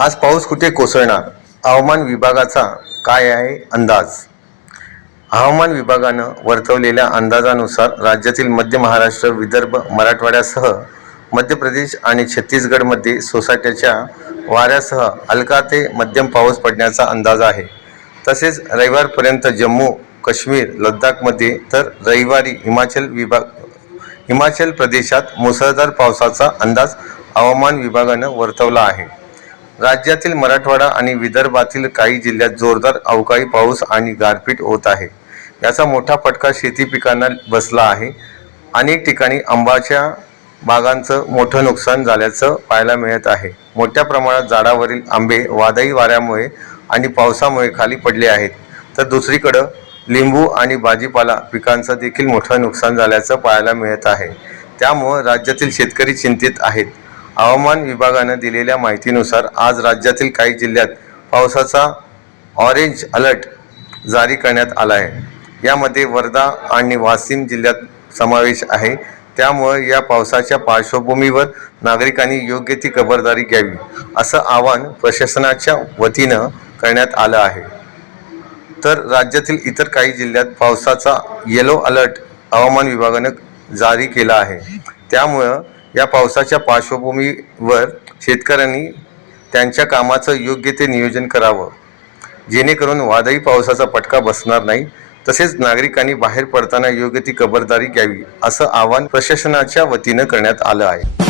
आज पाऊस कुठे कोसळणार? हवामान विभागाचा काय आहे अंदाज? हवामान विभागानं वर्तवलेल्या अंदाजानुसार राज्यातील मध्य महाराष्ट्र, विदर्भ, मराठवाड्यासह मध्य प्रदेश आणि छत्तीसगडमध्ये सोसाट्याच्या वाऱ्यासह हलका ते मध्यम पाऊस पडण्याचा अंदाज आहे. तसेच रविवारपर्यंत जम्मू काश्मीर, लडाखमध्ये तर रविवारी हिमाचल प्रदेशात मुसळधार पावसाचा अंदाज हवामान विभागानं वर्तवला आहे. राज्यातील मराठवाडा आणि विदर्भातील काही जिल्ह्यात जोरदार अवकाळी पाऊस आणि गारपीट होत आहे. याचा मोठा फटका शेती पिकांना बसला आहे. अनेक ठिकाणी आंब्याच्या बागांचं मोठं नुकसान झाल्याचं पाहायला मिळत आहे. मोठ्या प्रमाणात झाडावरील आंबे वादळी वाऱ्यामुळे आणि पावसामुळे खाली पडले आहेत, तर दुसरीकडे लिंबू आणि भाजीपाला पिकांचं देखील मोठं नुकसान झाल्याचं पाहायला मिळत आहे. त्यामुळे राज्यातील शेतकरी चिंतित आहेत. हवामान विभागानं दिलेल्या माहितीनुसार आज राज्यातील काही जिल्ह्यात पावसाचा ऑरेंज अलर्ट जारी करण्यात आला आहे. यामध्ये वर्धा आणि वाशिम जिल्ह्यात समावेश आहे. त्यामुळे या पावसाच्या पार्श्वभूमीवर नागरिकांनी योग्य ती खबरदारी घ्यावी, असं आवाहन प्रशासनाच्या वतीनं करण्यात आलं आहे. तर राज्यातील इतर काही जिल्ह्यात पावसाचा येलो अलर्ट हवामान विभागानं जारी केला आहे. त्यामुळं या पावसाच्या पार्श्वभूमीवर शेतकऱ्यांनी त्यांच्या कामाचं योग्य ते नियोजन करावं, जेणेकरून वादळी पावसाचा फटका बसणार नाही. तसेच नागरिकांनी बाहेर पडताना योग्य ती खबरदारी घ्यावी, असं आवाहन प्रशासनाच्या वतीनं करण्यात आलं आहे.